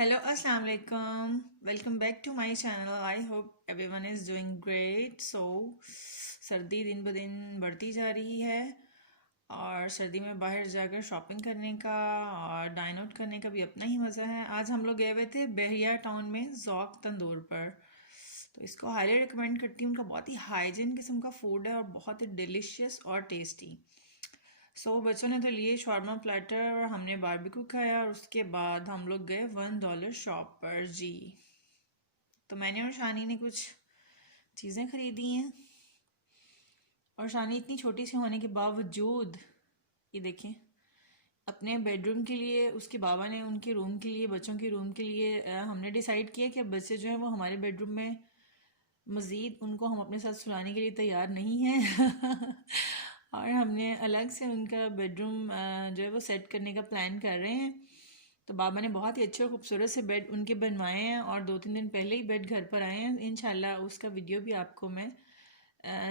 Hello, Assalamu alaikum. Welcome back to my channel. I hope everyone is doing great. So, सर्दी दिन ब दिन बढ़ती जा रही है और सर्दी में बाहर जाकर शॉपिंग करने का और डाइन आउट करने का भी अपना ही मज़ा है। आज हम लोग गए हुए थे बहरिया टाउन में ज़ौक तंदूर पर। तो इसको हाईली रिकमेंड करती हूँ। उनका बहुत ही हाइजीन किस्म का फूड है और बहुत ही डिलीशियस और टेस्टी। बच्चों ने तो लिए शॉर्मा प्लेटर और हमने बारबेक्यू खाया और उसके बाद हम लोग गए $1 शॉप पर जी। तो मैंने और शानी ने कुछ चीज़ें ख़रीदी हैं और शानी इतनी छोटी सी होने के बावजूद ये देखें अपने बेडरूम के लिए, उसके बाबा ने उनके रूम के लिए, बच्चों के रूम के लिए हमने डिसाइड किया कि अब बच्चे जो हैं वो हमारे बेडरूम में मज़ीद उनको हम अपने साथ सुलाने के लिए तैयार नहीं हैं और हमने अलग से उनका बेडरूम जो है वो सेट करने का प्लान कर रहे हैं। तो बाबा ने बहुत ही अच्छे और ख़ूबसूरत से बेड उनके बनवाए हैं और 2-3 दिन पहले ही बेड घर पर आए हैं। इंशाल्लाह उसका वीडियो भी आपको मैं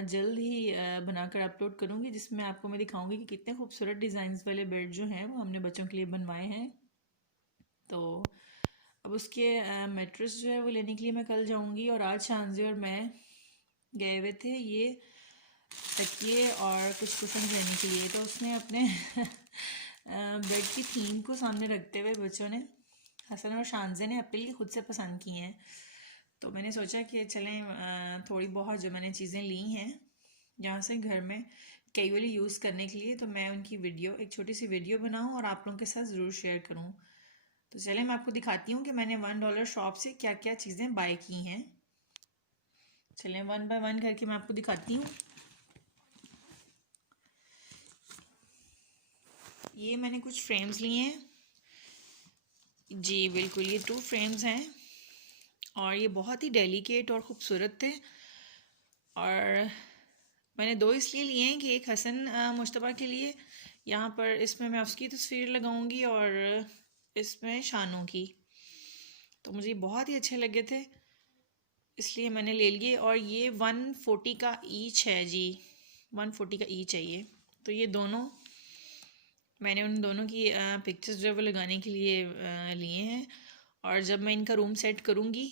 जल्द ही बनाकर अपलोड करूँगी, जिसमें आपको मैं दिखाऊंगी कि कितने खूबसूरत डिज़ाइंस वाले बेड जो हैं वो हमने बच्चों के लिए बनवाए हैं। तो अब उसके मेट्रेस जो है वो लेने के लिए मैं कल जाऊंगी और आज शानजी और मैं गए हुए थे ये तकिए और कुछ कुशन लेने के लिए। तो उसने अपने बेड की थीम को सामने रखते हुए बच्चों ने, हसन और शानजे ने अपने लिए ख़ुद से पसंद किए हैं। तो मैंने सोचा कि चलें थोड़ी बहुत जो मैंने चीज़ें ली हैं जहाँ से घर में कैजुअली यूज़ करने के लिए, तो मैं उनकी वीडियो, एक छोटी सी वीडियो बनाऊँ और आप लोगों के साथ ज़रूर शेयर करूँ। तो चलें मैं आपको दिखाती हूँ कि मैंने $1 शॉप से क्या क्या चीज़ें बाय की हैं। चलें वन बाय वन करके मैं आपको दिखाती हूँ। ये मैंने कुछ फ्रेम्स लिए हैं जी, बिल्कुल ये 2 फ्रेम्स हैं और ये बहुत ही डेलिकेट और ख़ूबसूरत थे। और मैंने 2 इसलिए लिए हैं कि एक हसन मुश्तबा के लिए, यहाँ पर इसमें मैं उसकी तस्वीर लगाऊंगी और इसमें शानों की। तो मुझे बहुत ही अच्छे लगे थे इसलिए मैंने ले लिए। और ये 140 का ईच है जी, 140 का ईच है ये। तो ये दोनों मैंने उन दोनों की पिक्चर्स जो है वो लगाने के लिए लिए हैं। और जब मैं इनका रूम सेट करूँगी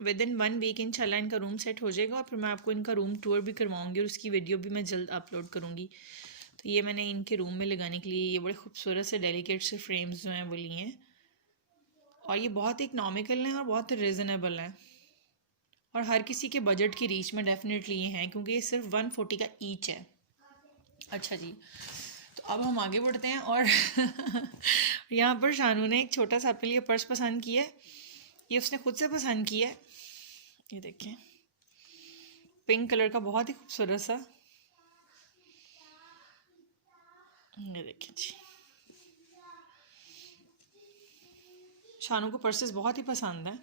विद इन 1 वीक इंशाल्लाह इनका रूम सेट हो जाएगा और फिर मैं आपको इनका रूम टूर भी करवाऊँगी और उसकी वीडियो भी मैं जल्द अपलोड करूँगी। तो ये मैंने इनके रूम में लगाने के लिए ये बड़े खूबसूरत से डेलिकेट से फ्रेम्स जो हैं वो लिए हैं और ये बहुत इकनॉमिकल हैं और बहुत रिजनेबल हैं और हर किसी के बजट की रीच में डेफिनेटली ये हैं, क्योंकि ये सिर्फ 140 का ईच है। अच्छा जी, तो अब हम आगे बढ़ते हैं और यहाँ पर शानू ने एक छोटा सा अपने लिए पर्स पसंद किया है। ये उसने खुद से पसंद किया है। ये देखें पिंक कलर का बहुत ही खूबसूरत सा, ये देखें जी। शानू को पर्सेस बहुत ही पसंद है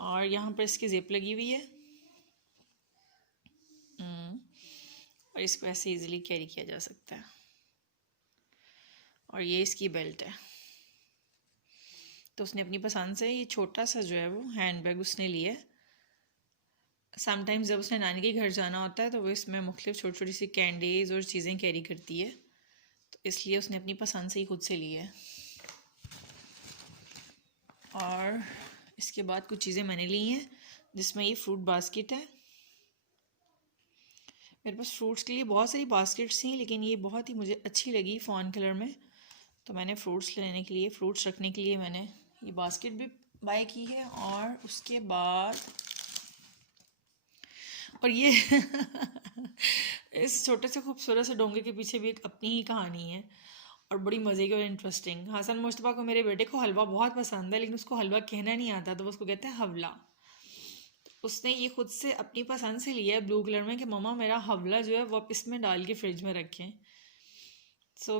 और यहाँ पर इसकी जिप लगी हुई है और इसको ऐसे इजीली कैरी किया जा सकता है। और ये इसकी बेल्ट है। तो उसने अपनी पसंद से ये छोटा सा जो है वो हैंड बैग उसने लिया है। समटाइम्स जब उसने नानी के घर जाना होता है तो वो इसमें मुख्तलिफ छोटी छोटी सी कैंडीज़ और चीज़ें कैरी करती है, तो इसलिए उसने अपनी पसंद से ही खुद से ली है। और इसके बाद कुछ चीज़ें मैंने ली हैं जिसमें ये फ्रूट बास्केट है। मेरे पास फ्रूट्स के लिए बहुत सारी बास्केट्स थी लेकिन ये बहुत ही मुझे अच्छी लगी फ़ॉन कलर में, तो मैंने फ्रूट्स लेने के लिए, फ्रूट्स रखने के लिए मैंने ये बास्केट भी बाय की है। और उसके बाद और ये इस छोटे से खूबसूरत से डोंगे के पीछे भी एक अपनी ही कहानी है और बड़ी मज़े की और इंटरेस्टिंग। हसन मुश्तबा को, मेरे बेटे को हलवा बहुत पसंद है लेकिन उसको हलवा कहना नहीं आता, तो वो उसको कहते हैं हवला। उसने ये खुद से अपनी पसंद से लिया है ब्लू कलर में कि मम्मा मेरा हवला जो है वो आप इसमें डाल के फ्रिज में रखें।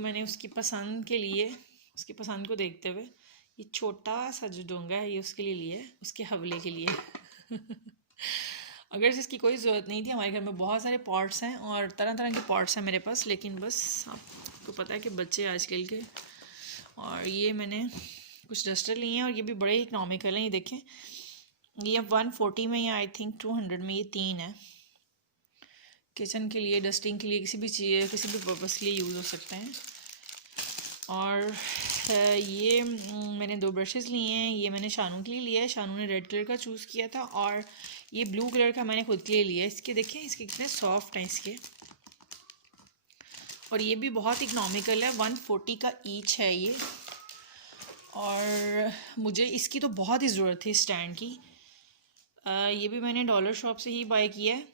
मैंने उसकी पसंद के लिए, उसकी पसंद को देखते हुए ये छोटा सा जो डोंगा है ये उसके लिए लिया है, उसके हवले के लिए। अगर इसकी कोई ज़रूरत नहीं थी। हमारे घर में बहुत सारे पॉट्स हैं और तरह तरह के पॉट्स हैं मेरे पास, लेकिन बस आपको पता है कि बच्चे आजकल के। और ये मैंने कुछ डस्टर लिए हैं और ये भी बड़े इकनॉमिकल हैं। ये देखें ये 140 में या आई थिंक 200 में ये 3 है। किचन के लिए, डस्टिंग के लिए, किसी भी चीज़, किसी भी पर्पज़ के लिए यूज़ हो सकते हैं। और ये मैंने 2 ब्रशेस लिए हैं। ये मैंने शानू के लिए लिया है, शानू ने रेड कलर का चूज़ किया था, और ये ब्लू कलर का मैंने खुद के लिए लिया है। इसके देखें, इसके कितने सॉफ्ट हैं इसके, और ये भी बहुत इकनॉमिकल है, 140 का ईच है ये। और मुझे इसकी तो बहुत ही ज़रूरत थी स्टैंड की। ये भी मैंने डॉलर शॉप से ही बाय किया है।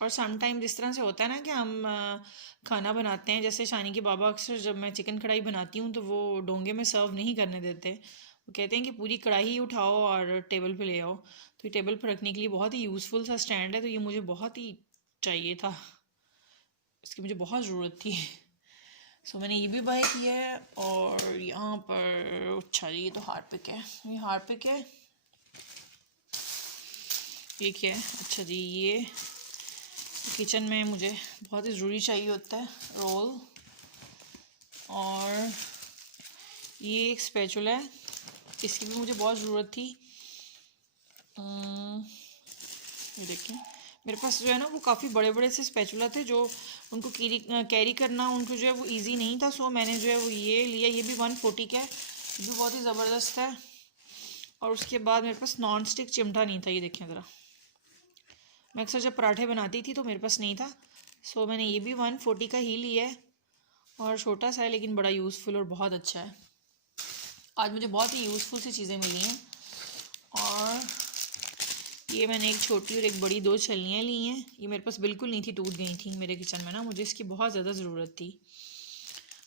और सम टाइम जिस तरह से होता है ना कि हम खाना बनाते हैं, जैसे शानी के बाबा अक्सर जब मैं चिकन कढ़ाई बनाती हूँ तो वो डोंगे में सर्व नहीं करने देते। वो कहते हैं कि पूरी कढ़ाई ही उठाओ और टेबल पे ले आओ। तो ये टेबल पर रखने के लिए बहुत ही यूज़फुल सा स्टैंड है, तो ये मुझे बहुत ही चाहिए था, इसकी मुझे बहुत ज़रूरत थी। सो मैंने ये भी बाय किया है। और यहाँ पर अच्छा जी, ये तो हार्पिक है, ये हार्पिक है। ये क्या है? अच्छा जी, ये किचन में मुझे बहुत ही ज़रूरी चाहिए होता है, रोल। और ये एक स्पैचुला है, इसकी भी मुझे बहुत ज़रूरत थी। ये देखिए, मेरे पास जो है ना वो काफ़ी बड़े बड़े से स्पैचुला थे, जो उनको कैरी करना उनको जो है वो इजी नहीं था। सो मैंने जो है वो ये लिया। ये भी 140 का है, ये भी बहुत ही ज़बरदस्त है। और उसके बाद मेरे पास नॉन स्टिक चिमटा नहीं था, ये देखें ज़रा। मैं अक्सर जब पराठे बनाती थी तो मेरे पास नहीं था। सो मैंने ये भी 140 का ही लिया है, और छोटा सा है लेकिन बड़ा यूज़फुल और बहुत अच्छा है। आज मुझे बहुत ही यूज़फुल सी चीज़ें मिली हैं। और ये मैंने एक छोटी और एक बड़ी 2 छलनियाँ ली हैं। ये मेरे पास बिल्कुल नहीं थी, टूट गई थी मेरे किचन में ना, मुझे इसकी बहुत ज़्यादा ज़रूरत थी।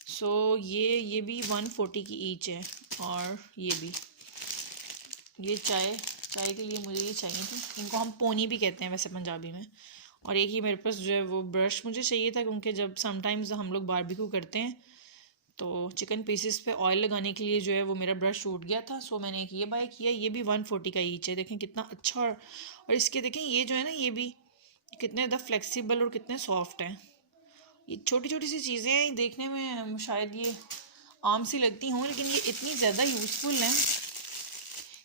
सो ये भी 140 की ईच है। और ये चाय के लिए मुझे ये चाहिए थी। इनको हम पोनी भी कहते हैं वैसे पंजाबी में। और एक ही मेरे पास जो है वो ब्रश मुझे चाहिए था, क्योंकि जब समटाइम्स हम लोग बारबेक्यू करते हैं तो चिकन पीसेस पे ऑयल लगाने के लिए जो है वो मेरा ब्रश टूट गया था। सो मैंने एक ये बाय किया। ये भी 140 का ईच है। देखें कितना अच्छा। और इसके देखें ये जो है ना, ये भी कितने ज़्यादा फ्लेक्सिबल और कितने सॉफ्ट हैं। ये छोटी छोटी सी चीज़ें हैं, देखने में शायद ये आम सी लगती हों, लेकिन ये इतनी ज़्यादा यूज़फुल हैं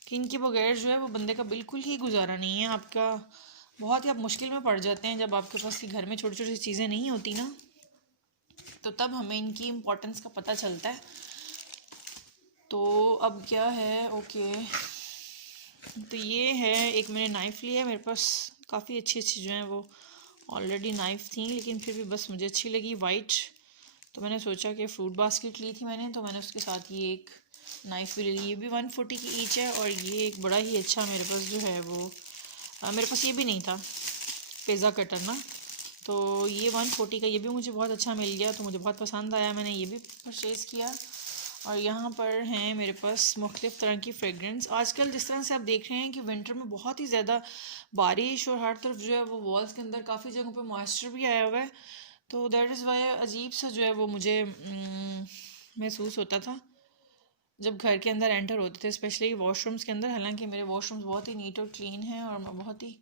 कि इनके बगैर जो है वो बंदे का बिल्कुल ही गुजारा नहीं है। आपका बहुत ही आप मुश्किल में पड़ जाते हैं जब आपके पास घर में छोटी छोटी चीज़ें नहीं होती ना, तो तब हमें इनकी इम्पोर्टेंस का पता चलता है। तो अब क्या है, ओके, तो ये है। एक मैंने नाइफ़ लिया है, मेरे पास काफ़ी अच्छी अच्छी जो हैं वो ऑलरेडी नाइफ़ थी, लेकिन फिर भी बस मुझे अच्छी लगी वाइट। तो मैंने सोचा कि फ्रूट बास्केट ली थी मैंने, तो मैंने उसके साथ ये एक नाइफ़ भी ले ली। ये भी 140 की ईच है। और ये एक बड़ा ही अच्छा मेरे पास जो है वो मेरे पास ये भी नहीं था, पिज़्ज़ा कटर ना, तो ये 140 का ये भी मुझे बहुत अच्छा मिल गया, तो मुझे बहुत पसंद आया, मैंने ये भी परचेज़ किया। और यहाँ पर हैं मेरे पास मुख्तलिफ़ तरह की फ्रेगरेंस। आजकल जिस तरह से आप देख रहे हैं कि विंटर में बहुत ही ज़्यादा बारिश और हर तरफ जो है वो वॉल्स के अंदर काफ़ी जगहों पे मॉइस्चर भी आया हुआ है, तो दैट इज़ वाई अजीब सा जो है वो मुझे महसूस होता था जब घर के अंदर एंटर होते थे, स्पेशली वॉशरूम्स के अंदर। हालांकि मेरे वॉशरूम्स बहुत ही नीट और क्लीन हैं, और मैं बहुत ही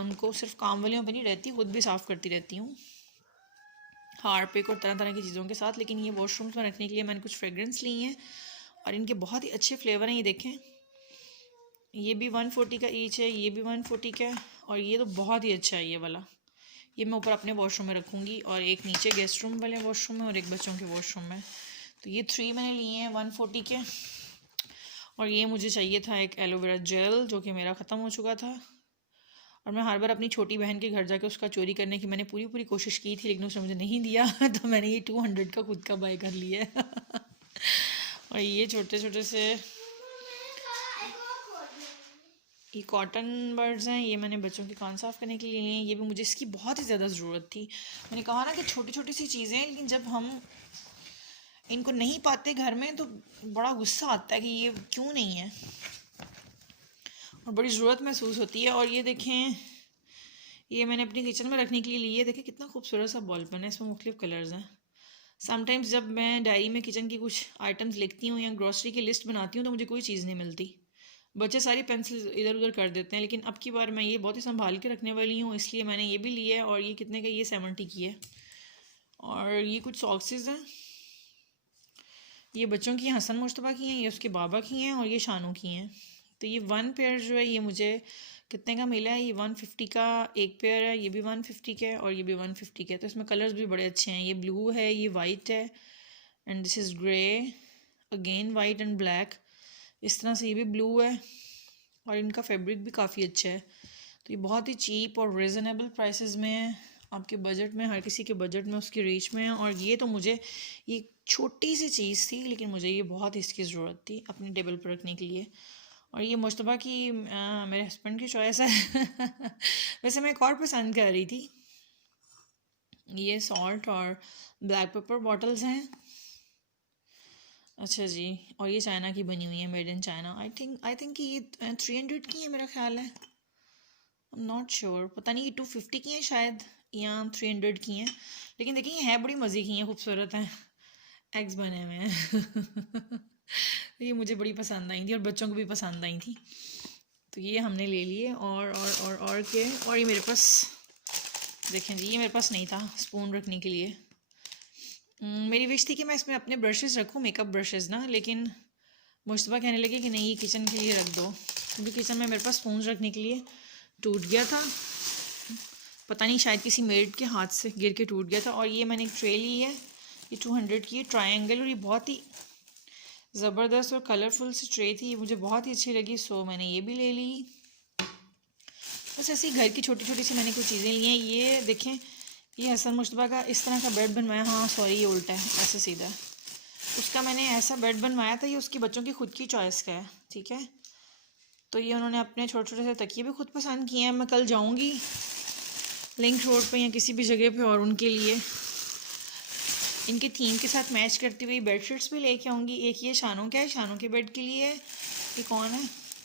उनको सिर्फ काम वालियों पे नहीं रहती, खुद भी साफ़ करती रहती हूँ हार्पिक और तरह तरह की चीज़ों के साथ। लेकिन ये वॉशरूम्स में रखने के लिए मैंने कुछ फ्रेगरेंस ली हैं, और इनके बहुत ही अच्छे फ्लेवर हैं। ये देखें, ये भी 140 का ईच है, ये भी 140 का है। और ये तो बहुत ही अच्छा है ये वाला। ये मैं ऊपर अपने वॉशरूम में रखूँगी, और एक नीचे गेस्ट रूम वाले वॉशरूम में, और एक बच्चों के वॉशरूम में। तो ये 3 मैंने लिए हैं 140 के। और ये मुझे चाहिए था एक एलोवेरा जेल, जो कि मेरा ख़त्म हो चुका था। और मैं हर बार अपनी छोटी बहन के घर जाके उसका चोरी करने की मैंने पूरी पूरी कोशिश की थी, लेकिन उसने मुझे नहीं दिया। तो मैंने ये 200 का खुद का बाय कर लिया है। और ये छोटे छोटे से ये कॉटन बर्ड्स हैं, ये मैंने बच्चों के कान साफ़ करने के लिए लिए हैं। ये भी मुझे इसकी बहुत ही ज़्यादा ज़रूरत थी। मैंने कहा ना कि छोटी छोटी सी चीज़ें हैं, लेकिन जब हम इनको नहीं पाते घर में तो बड़ा गुस्सा आता है कि ये क्यों नहीं है, और बड़ी ज़रूरत महसूस होती है। और ये देखें, ये मैंने अपनी किचन में रखने के लिए ली है। देखिए कितना खूबसूरत सा बॉल पेन है, इसमें मुख्तलिफ कलर्स हैं। समटाइम्स जब मैं डायरी में किचन की कुछ आइटम्स लिखती हूँ या ग्रॉसरी की लिस्ट बनाती हूँ तो मुझे कोई चीज़ नहीं मिलती, बच्चे सारी पेंसिल इधर उधर कर देते हैं। लेकिन अब की बार मैं ये बहुत ही संभाल के रखने वाली हूँ, इसलिए मैंने ये भी लिया है। और ये कितने का, ये 70 की है। और ये कुछ सॉक्सेस हैं, ये बच्चों की, हसन मुश्तबा की हैं, ये उसके बाबा की हैं, और ये शानू की हैं। तो ये 1 पेयर जो है ये मुझे कितने का मिला है, ये 150 का एक पेयर है। ये भी 150 का है, और ये भी 150 का है। तो इसमें कलर्स भी बड़े अच्छे हैं, ये ब्लू है, ये वाइट है, and this is grey, again white and black. इस तरह से ये भी ब्लू है और इनका फैब्रिक भी काफ़ी अच्छा है। तो ये बहुत ही चीप और रिजनेबल प्राइसेस में है, आपके बजट में, हर किसी के बजट में, उसकी रीच में है। और ये तो मुझे, ये छोटी सी चीज़ थी लेकिन मुझे ये बहुत इसकी ज़रूरत थी अपने टेबल पर रखने के लिए। और ये मुश्तबा की मेरे हस्बैंड की चॉइस है। वैसे मैं एक और पसंद कर रही थी, ये सॉल्ट और ब्लैक पेपर बॉटल्स हैं। अच्छा जी, और ये चाइना की बनी हुई है, made in China. I think कि ये 300 की है मेरा ख्याल है, आई एम नॉट श्योर, पता नहीं, ये 250 की हैं शायद या 300 की हैं। लेकिन देखिए ये है बड़ी मज़े की हैं, खूबसूरत हैं, एग्स बने हुए हैं। ये मुझे बड़ी पसंद आई थी और बच्चों को भी पसंद आई थी, तो ये हमने ले लिए। और के, और ये मेरे पास देखें जी, ये मेरे पास नहीं था स्पून रखने के लिए। मेरी विश थी कि मैं इसमें अपने ब्रशेज़ रखूँ, मेकअप ब्रशेज़ ना, लेकिन मुश्तबा कहने लगे कि नहीं, ये किचन के लिए रख दो, क्योंकि किचन में मेरे पास स्पून रखने के लिए टूट गया था, पता नहीं शायद किसी मेड के हाथ से गिर के टूट गया था। और ये मैंने एक ट्रे ली है, ये 200 की है, ट्रायंगल, और ये बहुत ही ज़बरदस्त और कलरफुल सी ट्रे थी, ये मुझे बहुत ही अच्छी लगी, सो मैंने ये भी ले ली। बस ऐसी घर की छोटी छोटी सी मैंने कुछ चीज़ें ली हैं। ये देखें, ये हसन मुश्तबा का इस तरह का बेड बनवाया, हाँ सॉरी ये उल्टा है, ऐसे सीधा है। उसका मैंने ऐसा बेड बनवाया था, ये उसकी बच्चों की खुद की चॉइस का है, ठीक है। तो ये उन्होंने अपने छोटे छोटे से तकिए भी खुद पसंद किए हैं। मैं कल जाऊँगी लिंक रोड पे या किसी भी जगह पे और उनके लिए इनके थीम के साथ मैच करती हुई बेडशीट्स भी लेके आऊँगी। एक ये शानों का है, शानों के बेड के लिए है। ये कौन है,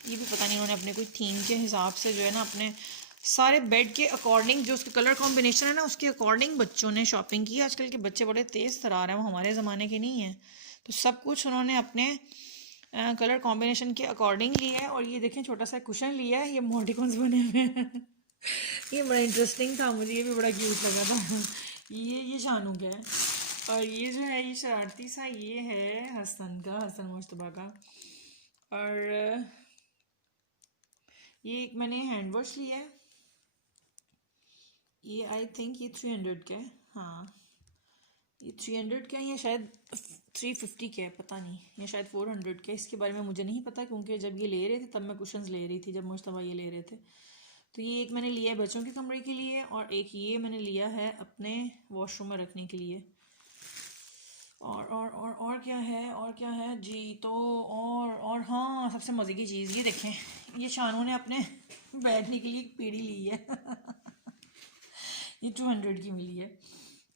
ये भी पता नहीं, उन्होंने अपने कोई थीम के हिसाब से जो है ना, अपने सारे बेड के अकॉर्डिंग जो उसके कलर कॉम्बिनेशन है ना, उसके अकॉर्डिंग बच्चों ने शॉपिंग की। आजकल के बच्चे बड़े तेज़ तरार हैं, वो हमारे ज़माने के नहीं हैं, तो सब कुछ उन्होंने अपने कलर कॉम्बिनेशन के अकॉर्डिंग लिया है। और ये देखें छोटा सा कुशन लिया है, ये इमोटिकॉन्स बने हुए हैं। ये बड़ा इंटरेस्टिंग था, मुझे ये भी बड़ा क्यूट लगा था। ये शानू का है, और ये जो है ये शरारती सा, ये है हसन का, हसन मुश्तबा का। और ये एक मैंने हैंड वॉश लिया है, ये आई थिंक ये 300 का है, हाँ ये 300 का है, या शायद 350 का है, पता नहीं, या शायद 400 का है। इसके बारे में मुझे नहीं पता, क्योंकि जब ये ले रहे थे तब मैं कुशन्स ले रही थी, जब मुश्तबा ये ले रहे थे। तो ये एक मैंने लिया है बच्चों के कमरे के लिए, और एक ये मैंने लिया है अपने वॉशरूम में रखने के लिए। और क्या है, और क्या है जी, तो और हाँ, सबसे मज़े की चीज़ ये देखें, ये शानू ने अपने बैठने के लिए एक पीढ़ी ली है। ये 200 की मिली है।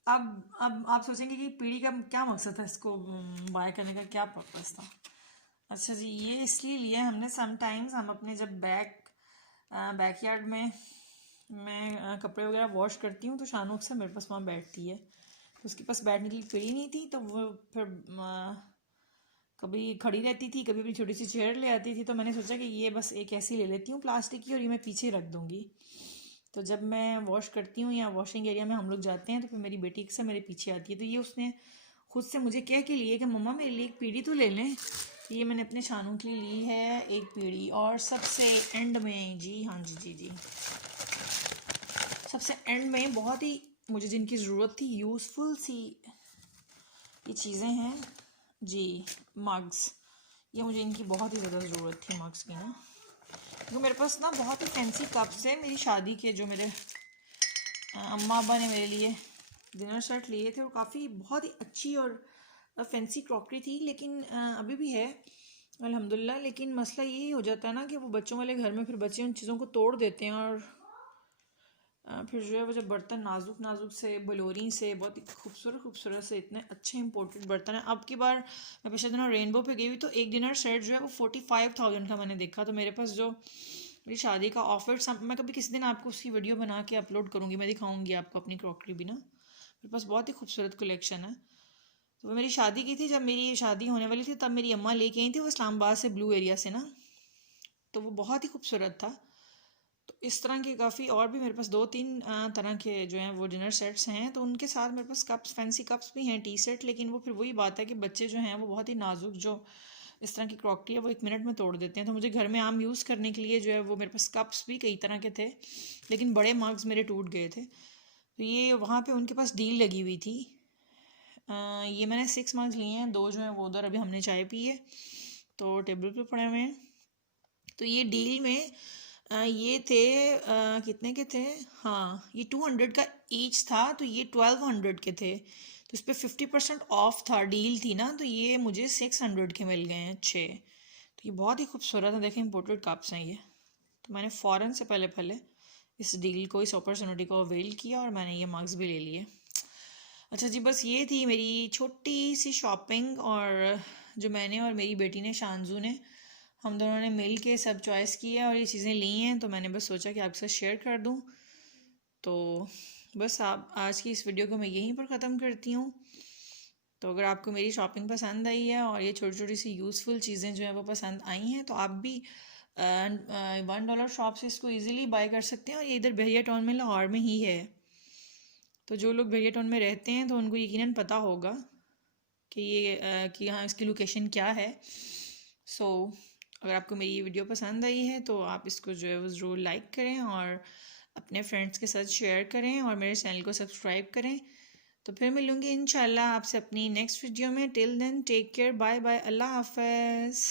अब आप सोचेंगे कि पीढ़ी का क्या मकसद था, इसको बाय करने का क्या पर्पस था। अच्छा जी, ये इसलिए लिया है हमने, समटाइम्स हम अपने जब बैकयार्ड में मैं कपड़े वगैरह वॉश करती हूँ, तो शानू अक्सर मेरे पास वहाँ बैठती है, तो उसके पास बैठने के लिए पीढ़ी नहीं थी, तो वो फिर कभी खड़ी रहती थी, कभी अपनी छोटी सी चेयर ले आती थी। तो मैंने सोचा कि ये बस एक ऐसी ले लेती हूँ प्लास्टिक की, और ये मैं पीछे रख दूँगी, तो जब मैं वॉश करती हूँ या वॉशिंग एरिया में हम लोग जाते हैं, तो फिर मेरी बेटी से मेरे पीछे आती है। तो ये उसने खुद से मुझे कह के लिए कि मम्मा मेरे लिए एक पीढ़ी तो ले लें। ये मैंने अपने शानू के लिए ली है एक पीढ़ी। और सबसे एंड में जी, हाँ जी जी जी, सबसे एंड में बहुत ही मुझे जिनकी ज़रूरत थी, यूज़फुल सी ये चीज़ें हैं जी, मग्स। ये मुझे इनकी बहुत ही ज़्यादा ज़रूरत थी मग्स की ना, क्योंकि मेरे पास ना बहुत ही फैंसी कप्स हैं। मेरी शादी के जो मेरे अम्मा अब्बा ने मेरे लिए डिनर सेट लिए थे, वो काफ़ी बहुत ही अच्छी और फैंसी क्रॉकरी थी, लेकिन अभी भी है अल्हम्दुलिल्लाह। लेकिन मसला यही हो जाता है ना कि वो बच्चों वाले घर में फिर बच्चे उन चीज़ों को तोड़ देते हैं, और फिर जो है वो जब बर्तन नाजुक नाजुक से, बलोरी से, बहुत ही खूबसूरत खूबसूरत से, इतने अच्छे इंपोर्टेड बर्तन हैं। अब की बार मैं पिछले दिनों रेनबो पे गई हुई, तो एक डिनर सेट जो है वो 45,000 का मैंने देखा। तो मेरे पास जो मेरी शादी का ऑफर, मैं कभी किसी दिन आपको उसकी वीडियो बना के अपलोड करूँगी, मैं दिखाऊँगी आपको अपनी क्रॉकरी भी ना, मेरे पास बहुत ही खूबसूरत कलेक्शन है। तो वो मेरी शादी की थी, जब मेरी शादी होने वाली थी तब मेरी अम्मा लेके आई थी, वो इस्लामाबाद से, ब्लू एरिया से ना, तो वो बहुत ही खूबसूरत था। तो इस तरह के काफ़ी और भी मेरे पास 2-3 तरह के जो हैं वो डिनर सेट्स हैं। तो उनके साथ मेरे पास कप्स, फैंसी कप्स भी हैं, टी सेट। लेकिन वो फिर वही बात है कि बच्चे जो हैं वो बहुत ही नाजुक जो इस तरह की क्रॉकरी है वो 1 मिनट में तोड़ देते हैं। तो मुझे घर में आम यूज़ करने के लिए जो है वो मेरे पास कप्स भी कई तरह के थे, लेकिन बड़े मग्स मेरे टूट गए थे। तो ये वहाँ पे उनके पास डील लगी हुई थी ये मैंने 6 मग्स लिए हैं, 2 जो हैं वो उधर अभी हमने चाय पी है तो टेबल पे पड़े हुए हैं। तो ये डील में ये थे कितने के थे, हाँ ये 200 का ईच था, तो ये 1200 के थे। तो इस पर 50% ऑफ था, डील थी ना, तो ये मुझे 600 के मिल गए हैं अच्छे। तो ये बहुत ही खूबसूरत है, देखें इम्पोर्टेड कप्स हैं ये। तो मैंने फ़ौरन से पहले पहले इस डील को, इस अपॉर्चुनिटी को अवेल किया और मैंने ये मग्स भी ले लिए। अच्छा जी, बस ये थी मेरी छोटी सी शॉपिंग, और जो मैंने और मेरी बेटी ने, शांजू ने, हम दोनों ने मिल के सब चॉइस किया और ये चीज़ें ली हैं। तो मैंने बस सोचा कि आपके साथ शेयर कर दूँ। तो बस आप आज की इस वीडियो को मैं यहीं पर ख़त्म करती हूँ। तो अगर आपको मेरी शॉपिंग पसंद आई है और ये छोटी छोटी सी यूज़फुल चीज़ें जो हैं वो पसंद आई हैं, तो आप भी $1 शॉप से इसको इजीली बाय कर सकते हैं। और ये इधर बहरिया टाउन में, लाहौर में ही है। तो जो लोग बहरिया टाउन में रहते हैं तो उनको यकीनन पता होगा कि ये कि यहाँ इसकी लोकेशन क्या है। सो अगर आपको मेरी ये वीडियो पसंद आई है तो आप इसको जो है वो ज़रूर लाइक करें और अपने फ्रेंड्स के साथ शेयर करें और मेरे चैनल को सब्सक्राइब करें। तो फिर मिलूँगी इंशाल्लाह आपसे अपनी नेक्स्ट वीडियो में। Till then take care, bye bye, अल्लाह हाफ़िज़।